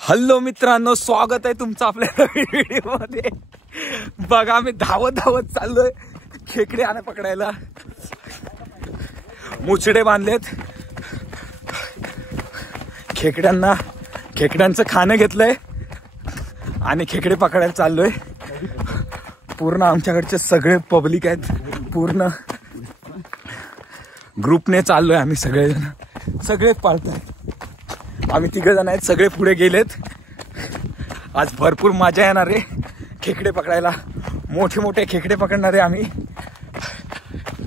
Hello मित्रांनो, स्वागत आहे तुमचं आपल्या व्हिडिओ मध्ये। बघा आम्ही धावत धावत चाललोय खेकडे आणे पकडायला। मुचडे बांधलेत, खेकड्यांचं खाणं घेतलंय आणि खेकडे पकडायला चाललोय। पूर्ण आमच्याकडचे सगळे पब्लिक आहेत, पूर्ण ग्रुपने चाललोय आम्ही सगळे पाळतात। आम्ही 3 जण आहेत, सगळे पुढे गेलेत। आज भरपूर मजा येणार आहे खेकडे पकडायला। मोठे मोठे खेकडे पकडणार आहे आम्ही,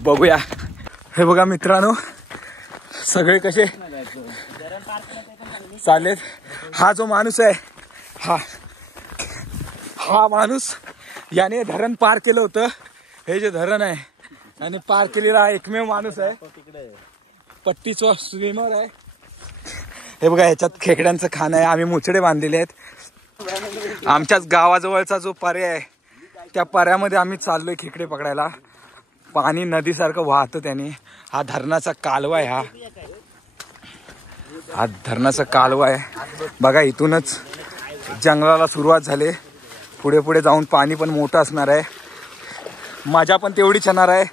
बघूया। हे बघा मित्रांनो, सगळे कसे चाललेत। हा जो माणूस आहे, हा माणूस याने धरण पार केलं होतं। हे जे धरण आहे याने पार केलेला एकमेव माणूस आहे, पट्टीचा स्विमर आहे। हे बघा, ह्याच्यात खेकड्यांचं खाणं आहे। आम्ही मुचडे बांधलेले आहेत। आमच्याच गावाजवळचा जो पर्याय आहे, त्या पर्यामध्ये आम्ही चाललोय खेकडे पकडायला। पाणी नदीसारखं वाहतं त्याने। हा धरणाचा कालवा आहे, हा धरणाचा कालवा आहे। बघा, इथूनच जंगलाला सुरुवात झाली। पुढे पुढे जाऊन पाणी पण मोठं असणार आहे। मजा पण तेवढीच येणार आहे,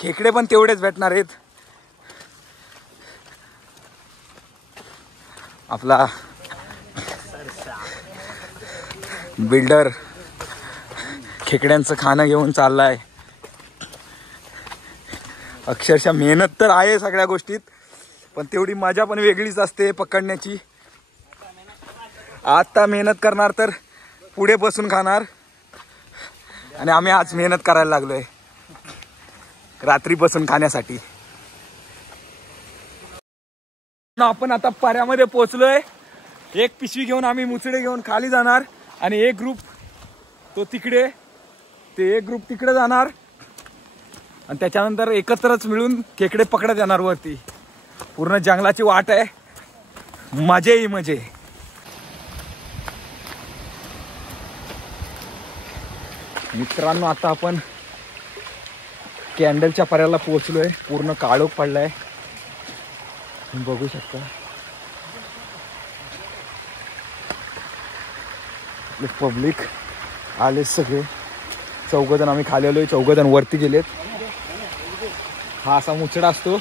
खेकडे पण तेवढेच भेटणार आहेत। आपला बिल्डर खेकड्यांचं खाणं घेऊन चाललाय। अक्षरशः मेहनत तर आहे सगळ्या गोष्टीत, पण तेवढी मजा पण वेगळीच असते पकडण्याची। आता मेहनत करणार तर पुढे बसून खाणार, आणि आम्ही आज मेहनत करायला लागलोय रात्री बसून खाण्यासाठी। आपण आता पर्यामध्ये पोहोचलोय। एक पिशवी घेऊन आम्ही मुचडे घेऊन खाली जाणार, आणि एक ग्रुप तो तिकडे, ते एक ग्रुप तिकडे जाणार, आणि त्याच्यानंतर एकत्रच मिळून खेकडे पकडत येणार वरती। पूर्ण जंगलाची वाट आहे, मजे मजे। मित्रांनो, आता आपण कॅन्डलच्या पर्याला पोहोचलोय। पूर्ण काळोख पडलाय, बघू शकता। पब्लिक आले सगळे। 4 जण आम्ही खाली आलोय, 4 जण वरती गेलेत। हा असा मुचडा असतो,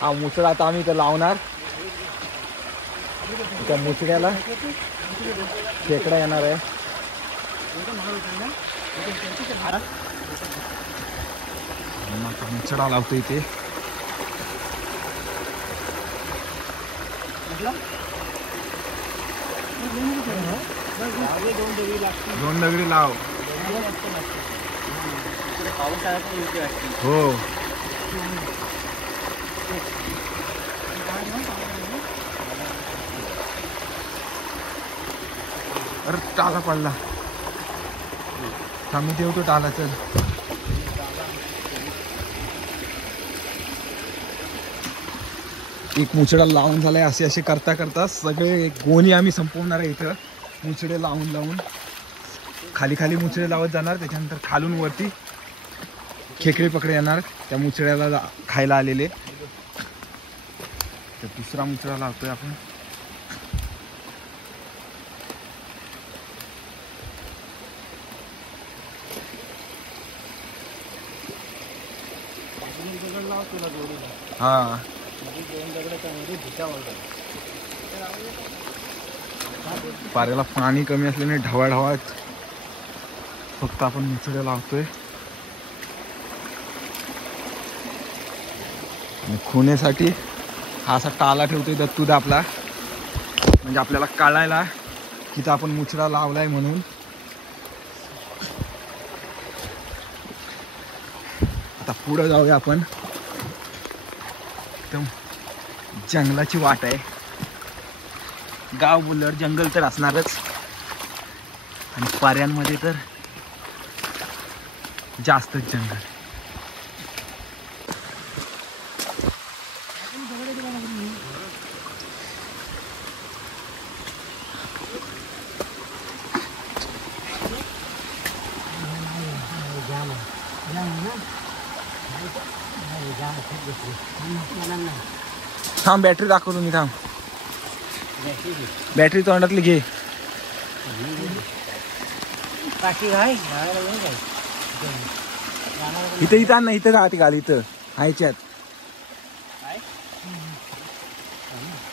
हा मुचडा आता आम्ही इथं लावणार। त्या मुचड्याला खेकडा येणार आहे। मुचडा लावतो इथे। दोन दगडी लाव। हो, अरे टाला पडला, थांबी ठेवतो टाला। चल, एक मुचडा लावून झालाय। असे करता करता सगळे गोणी आम्ही संपवणार आहे इथं। मुचडे लावून खाली खाली मुचडे लावत जाणार, त्याच्यानंतर खालून वरती खेकडे पकडे येणार त्या मुचड्याला खायला आलेले। तर दुसरा मुचडा लावतोय आपण। हा, पाऱ्याला पाणी कमी असल्याने ढवाढवात फक्त आपण मुचडे लावतोय। आणि खुण्यासाठी हा असा टाला ठेवतोय दत्तूद आपला, म्हणजे आपल्याला कळायला की आपण मुचडा लावलाय म्हणून। आता पुढे जाऊया आपण। एकदम जंगलाची वाट आहे। गाव बोलल्यावर जंगल तर असणारच, आणि पाऱ्यांमध्ये तर जास्तच जंगल। थांब, बॅटरी दाखवतो मी। थांब, बॅटरी तोंडातली घे। इथं इथं आण ना, इथं राहते घाल इथं ह्याच्यात.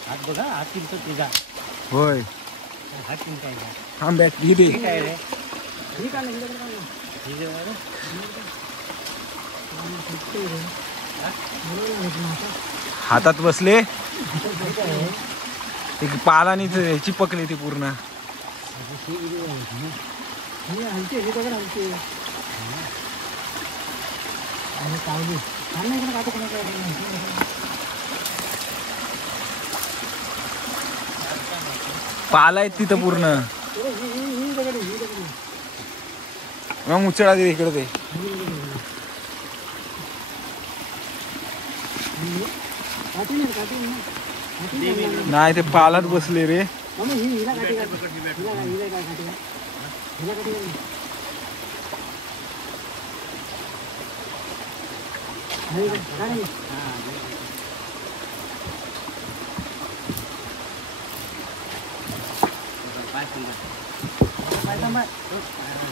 हात बघा, हात तिंतो तुझा. होय हात तिंताय का? थांब बॅट घे दे. काय रे? ठीक आहे ना. हातात बसले पालानी ह्याची पकली ती पूर्ण. पाला आहेत तिथं पूर्ण. मग उचळा दे इकडे ते. नाही ते पालात बसले रे.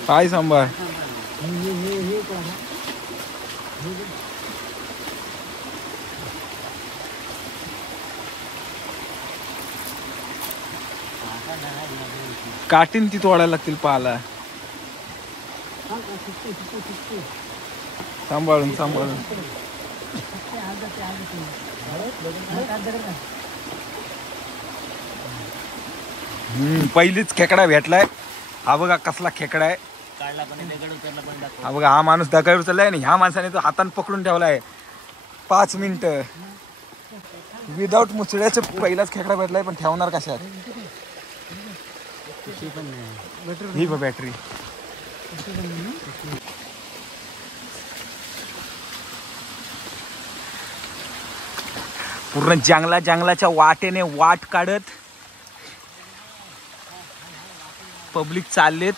पाय सांभाळ. काठीन ती तोडायला लागतील पाला. सांभाळून सांभाळून. पहिलीच खेकडा भेटलाय. हा बघा कसला खेकडा आहे. हा बघा हा माणूस दगड उचललाय आणि ह्या माणसाने तो हाताने पकडून ठेवलाय 5 मिनिटं. विदाऊट मुचड्याचे पहिलाच खेकडा भेटलाय. पण ठेवणार कशात? ही बघ बॅटरी. पूर्ण जंगलाच्या वाटेने वाट काढत पब्लिक चाललेत.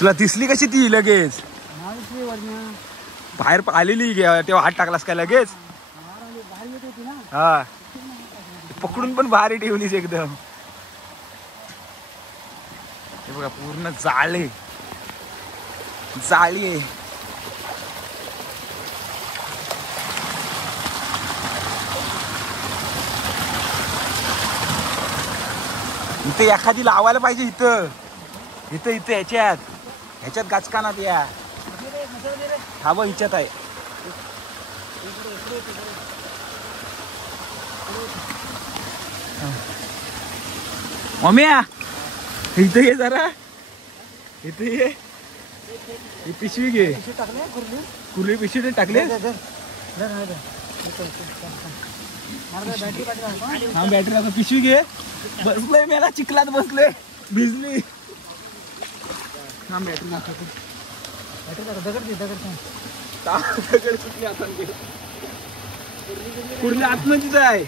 तुला दिसली कशी ती लगेच? बाहेर आलेली तेव्हा हात टाकलास काय लगेच? हा पकडून पण भारी ठेवलीस एकदम. हे बघा पूर्ण जाळी आहे. इथे एखादी लावायला पाहिजे. इथं इथं इथं ह्याच्यात गाचकानात या. हा बघ हिच्यात आहे. मम्मी इथं ये जरा. इथं ये. ही पिशवी घे. कुर्ली पिशवी टाकले. हा बॅटरी आता पिशवी घे. बसलोय मेला चिखलात बसलोय भिजली. हा बॅटरी दाखवतो. दगड सुटली आता. कुर्ली आतमध्येच आहे.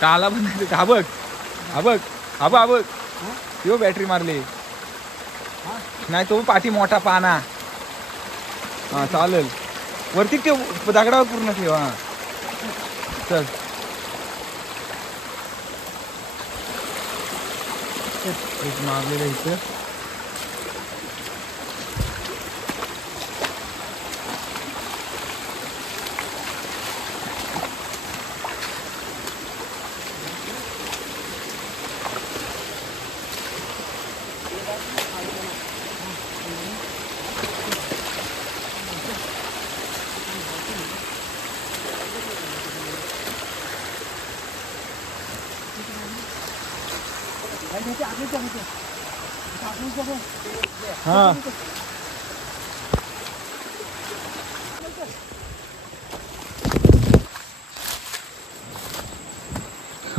टाला पण हा बघ. हा बघ. हा बघ. हा बघ. यो बॅटरी मारली नाही. तो पाठी मोठा पाना. हा चालेल. वरती ठेव दगडावर पूर्ण ठेव. हा चल. एक मारलेलं इथं. हाँ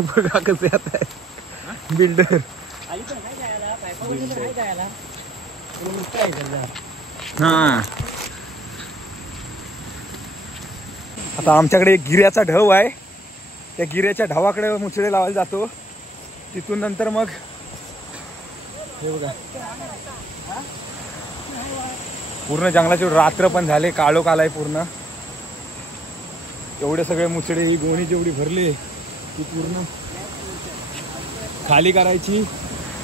बघा कसे येत आहे बिल्डर. खाली पण काय जायला पायपावरनं काय जायला काय करणार. हा आता आमच्याकडे एक गिऱ्याचा ढव आहे. त्या गिऱ्याच्या ढवाकडे मुचडे लावायला जातो. तिथून नंतर मग हे बघा पूर्ण जंगलाची रात्र पण झाले, काळोख आलाय पूर्ण. एवढे सगळे मुचडे ही गोणी जेवढी भरली ती पूर्ण खाली करायची.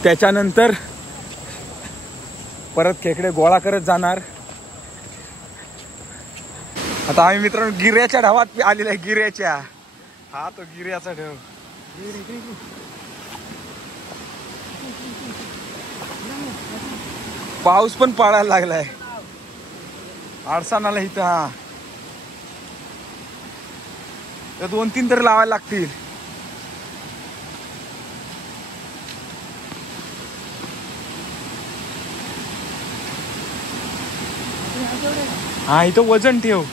त्याच्यानंतर परत खेकडे गोळा करत जाणार. आता आम्ही मित्रांनो गिऱ्याच्या ढवात आलेला आहे. गिऱ्याच्या हा तो गिऱ्याचा ढव. पाऊस पण पडायला लागलाय. आडसानाला इथं हा 2-3 तर लावायला लागतील. हा इथं वजन ठेव.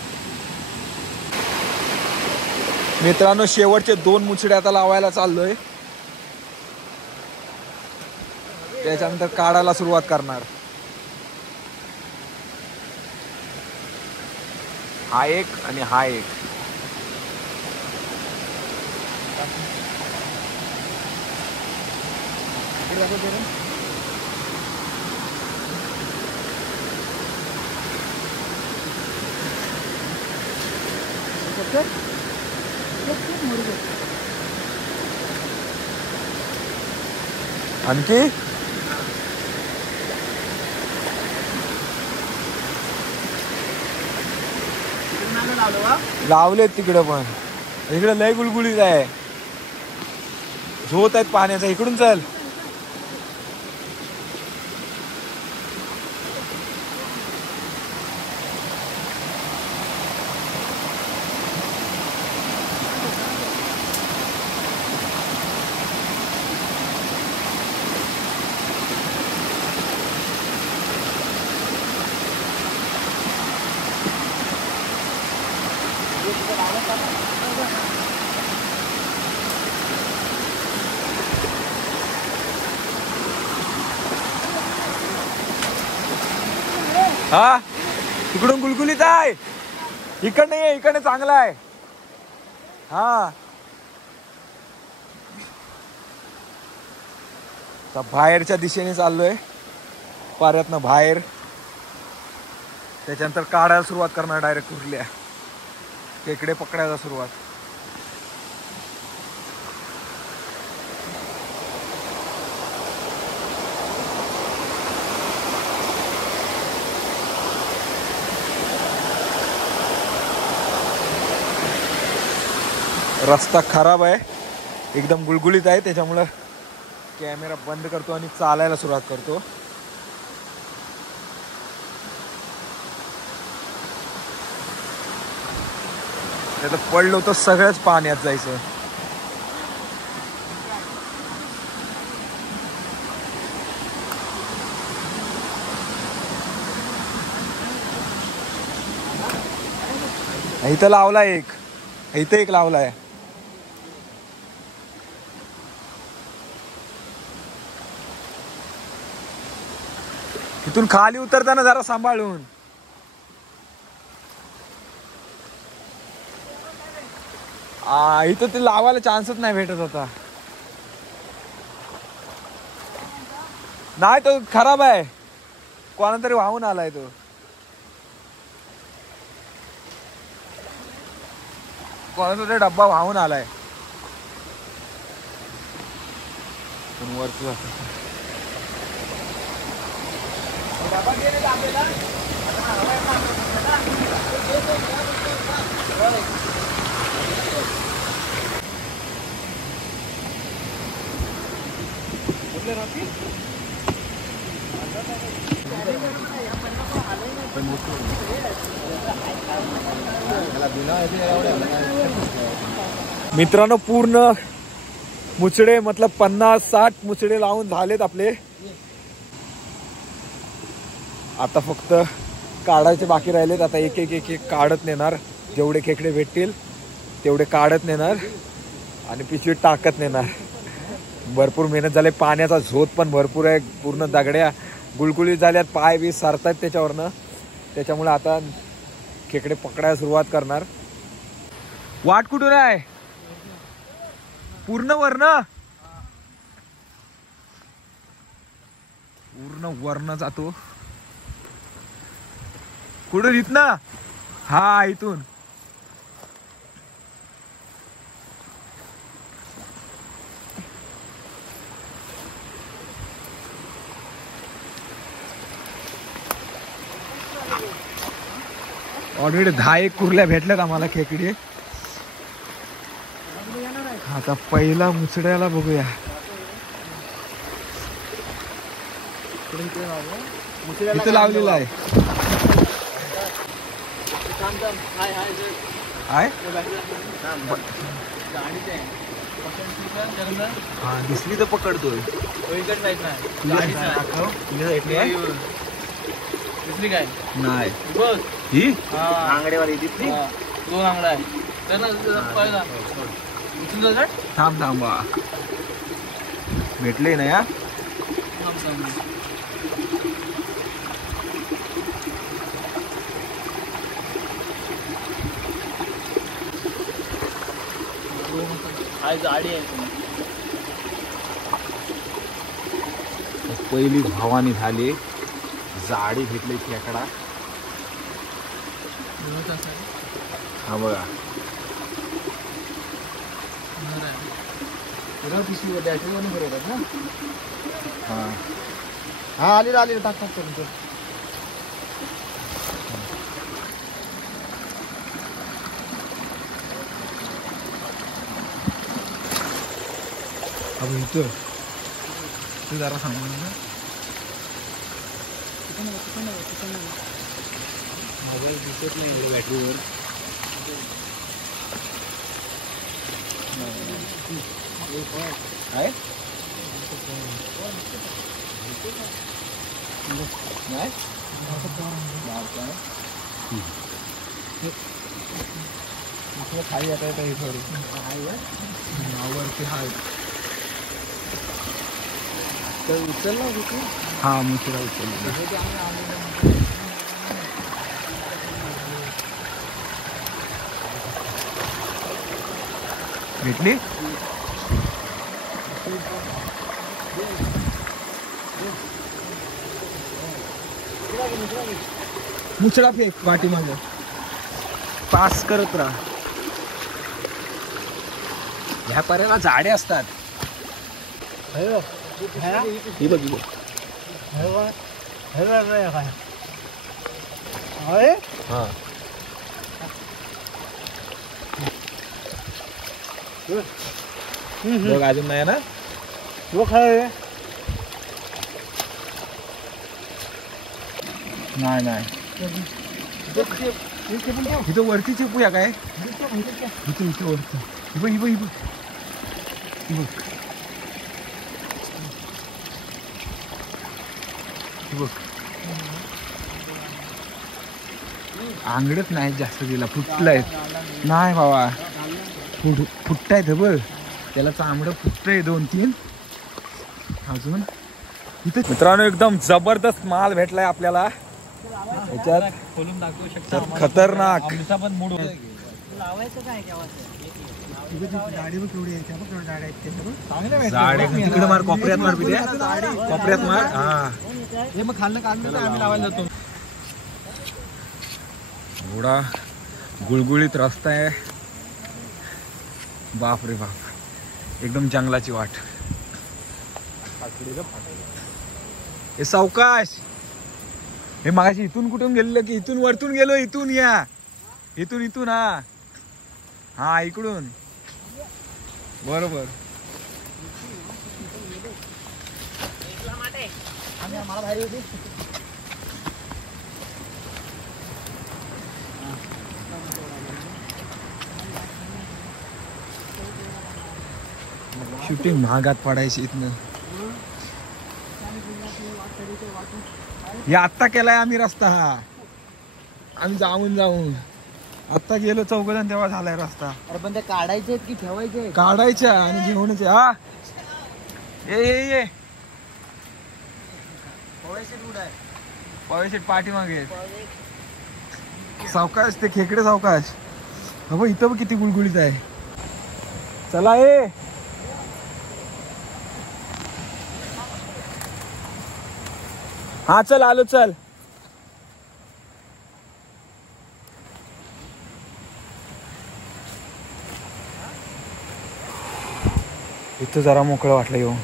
मित्रांनो शेवटचे 2 मुचडे आता लावायला चाललोय. त्याच्यानंतर काढायला सुरुवात करणार. हा एक आणि हा एक. आणखी लावलेत तिकडं पण. इकडे लय गुलगुलीत आहे. झोत आहेत पाण्याचा. इकडून चल. हा तिकडून गुलगुलीत आहे. इकडनं ये. इकडनं चांगला आहे. हा बाहेरच्या दिशेने चाललोय. पाऱ्यातनं बाहेर. त्याच्यानंतर काढायला सुरुवात करणार डायरेक्ट कुर्ल्या. खेकडे पकडायला सुरुवात. रस्ता खराब आहे. एकदम गुळगुळीत आहे. त्याच्यामुळं कॅमेरा बंद करतो आणि चालायला सुरुवात करतो. त्यात पडलो तर सगळंच पाण्यात जायचं. इथं लावलाय एक. इथं एक लावलाय. इथून खाली उतरताना जरा सांभाळून. इथं ते लावायला चान्सच नाही भेटत होता. नाही तो खराब आहे. कोणा तरी वाहून आलाय तो. कोणाचा तरी डब्बा वाहून आलाय. वरती मित्रांनो पूर्ण मुचडे मतलब 50-60 मुचडे लावून झालेत आपले. आता फक्त काढायचे बाकी राहिलेत. आता एक एक एक एक काढत नेणार. जेवढे खेकडे भेटतील तेवढे काढत नेणार आणि पिशवीत टाकत नेणार. भरपूर मेहनत झाली, पाण्याचा झोत पण भरपूर आहे, पूर्ण दगड्या गुळगुळीत झाल्यात, पाय बी सरतायत त्याच्यावरनं. त्याच्यामुळे आता खेकडे पकडायला सुरुवात करणार. वाट कुठून आहे? पूर्ण वर्ण जातो. कुठून? इथनं? हा, इथून. ऑलरेडी 10 कुर्ल्या भेटल्यात आम्हाला खेकडे. आता पहिला मुचड्याला बघूया. इथं लावलेला आहे. हा, दिसली तर पकडतोय. दिसली काय? नाही बघ ही आंगडेवाली दिसली. 2 आंगडा आहे. थांबा भेटले ना या. जाडी आहे. पहिली भावानी झाली, जाडी घेतली खेकडा. हा बघा, हा आली टाक करून. इथं तू जरा सांग ना. मोबाईल दिसत नाही बॅटरीवर. आहे खाली आता येत वरती. हाय उचलला. हा, मुचरा उचलला. भेटली. मुचडा फेक पाठी मागे, पास करत राहा. ह्या पर्याला झाडे असतात. ही बघ बघ, अजून नाही ना. नाही इथं वरती चिपूया काय? इथं वरती. आंगडच नाही जास्त तिला, फुटलायत. नाही बाबा, फुटतायत बघ. त्याला चांबड फुटतंय 2-3 अजून. इथं मित्रांनो एकदम जबरदस्त माल भेटलाय आपल्याला. याच्यात खोलून दाखवू शकता. खतरनाक. पण मूड लावायचं काय तिकडे मार, कोपऱ्यात मार, कोपऱ्यात मार. हा, हे मग खाल्लं काढलं आम्ही लावायला जातो. एवढा गुळगुळीत रस्ता आहे. बाप रे बाप, एकदम जंगलाची वाट. हे सावकाश. हे मागाशी इथून कुठून गेलेलं की इथून वरतून गेलो. इथून या, इथून. हा इकडून बरोबर. शूटिंग महागात पडायची इथनं. या आत्ता केलाय आम्ही रस्ता. हा आम्ही जाऊन आता गेलो चौघजण तेव्हा झालाय रस्ता. अरे पण ते काढायचे आहेत की ठेवायचे? काढायच्या आणि घेऊनच हा ये पवेशीट पाठीमागे सावकाश ते खेकडे सावकाश. हो इथं बघ किती गुळगुळीत आहे. चला ये हा चल आलो चल. इथं जरा मोकळं वाटलं येऊन.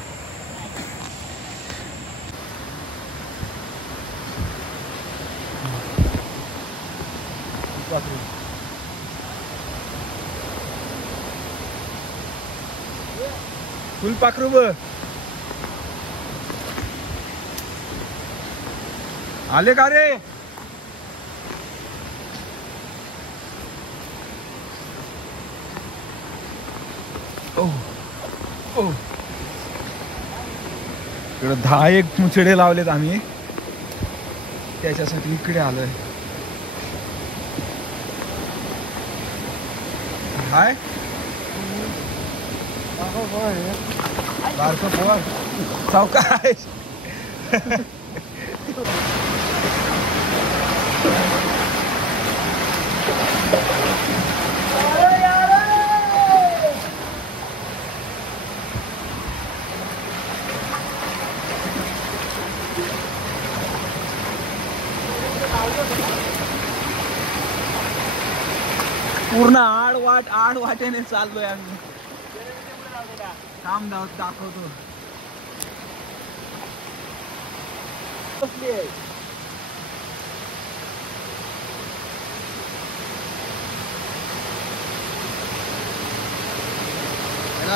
फुलपाखरू ब आले का रे? इकडे 10 मुचडे लावलेत आम्ही त्याच्यासाठी इकडे आलोय. हाय बारकं पोर सावकाश. पूर्ण आड वाटेने चाललोय आम्ही. थांब दाखवतो.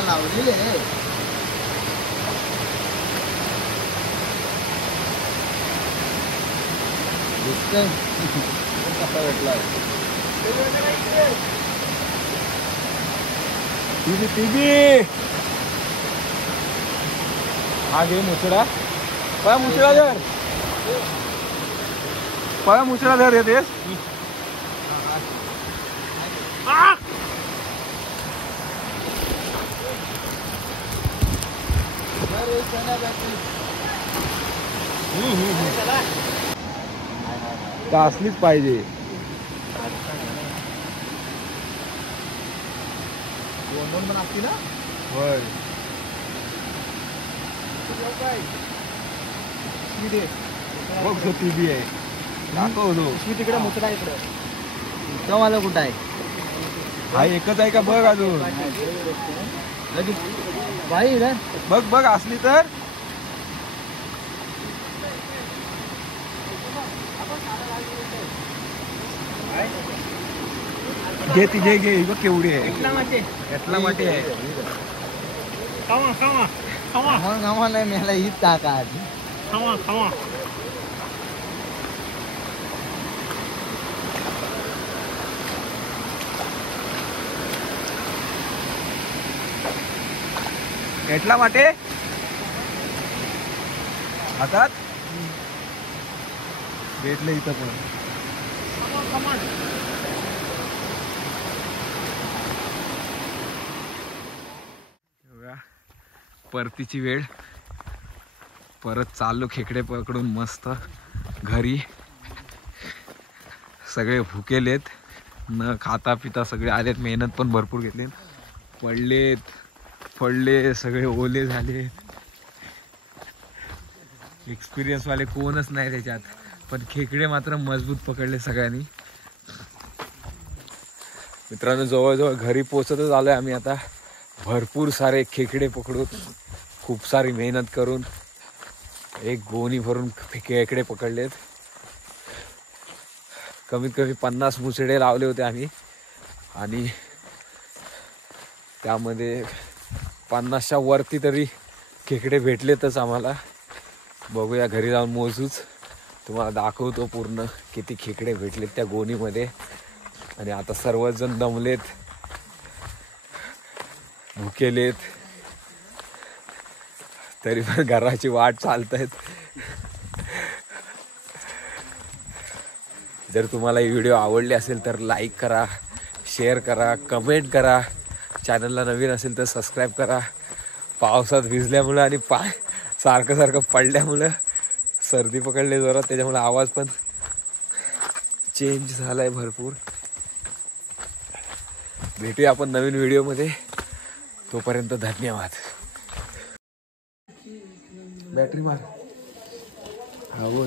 लावलेले कसा भेटला टीबी हा घे मुचडा. पळा मुचडा धर. पळा मुचडा धर येतेस. असलीच पाहिजे. दोन पण असती ना. होय बघ टीबी आहे दाखवतो. तिकडे मुचडा इकडे मला कुठं आहे? हा एकच आहे का बघ अजून. बाई बघ असली तर घे ती घे बघ केवढी आहे. एटला माटे आहे. खावा नाही मला ही टाका आधी. एटला माटे हातात भेटलं इथं पण. परतीची वेळ. परत चाललो खेकडे पकडून मस्त घरी. सगळे भुकेलेत न खाता पिता सगळे आलेत. मेहनत पण भरपूर घेतली. पडले सगळे ओले झाले. एक्सपिरियन्स वाले कोणच नाही त्याच्यात. पण खेकडे मात्र मजबूत पकडले सगळ्यांनी. मित्रांनो जवळजवळ घरी पोहोचतच आलोय आम्ही आता. भरपूर सारे खेकडे पकडून खूप सारी मेहनत करून एक गोणी भरून खेकडे पकडलेत. कमीत कमी 50 मुसडे लावले होते आम्ही आणि त्यामध्ये 50च्या वरती तरी खेकडे भेटलेतच आम्हाला. बघूया घरी जाऊन मोजूच. तुम्हाला दाखवतो पूर्ण किती खेकडे भेटलेत त्या गोणीमध्ये. आणि आता सर्वच जण दमलेत भुकेलेत तरी पण घराची वाट चालतायत. जर तुम्हाला ही व्हिडिओ आवडली असेल तर लाईक करा, शेअर करा, कमेंट करा. चॅनलला नवीन असेल तर सबस्क्राईब करा. पावसात भिजल्यामुळं आणि सारखं पडल्यामुळं सर्दी पकडली जोरात, त्याच्यामुळे आवाज पण चेंज झालाय भरपूर. भेटूया आपण नवीन व्हिडिओमध्ये. तोपर्यंत धन्यवाद. बॅटरी मार. हा बोल.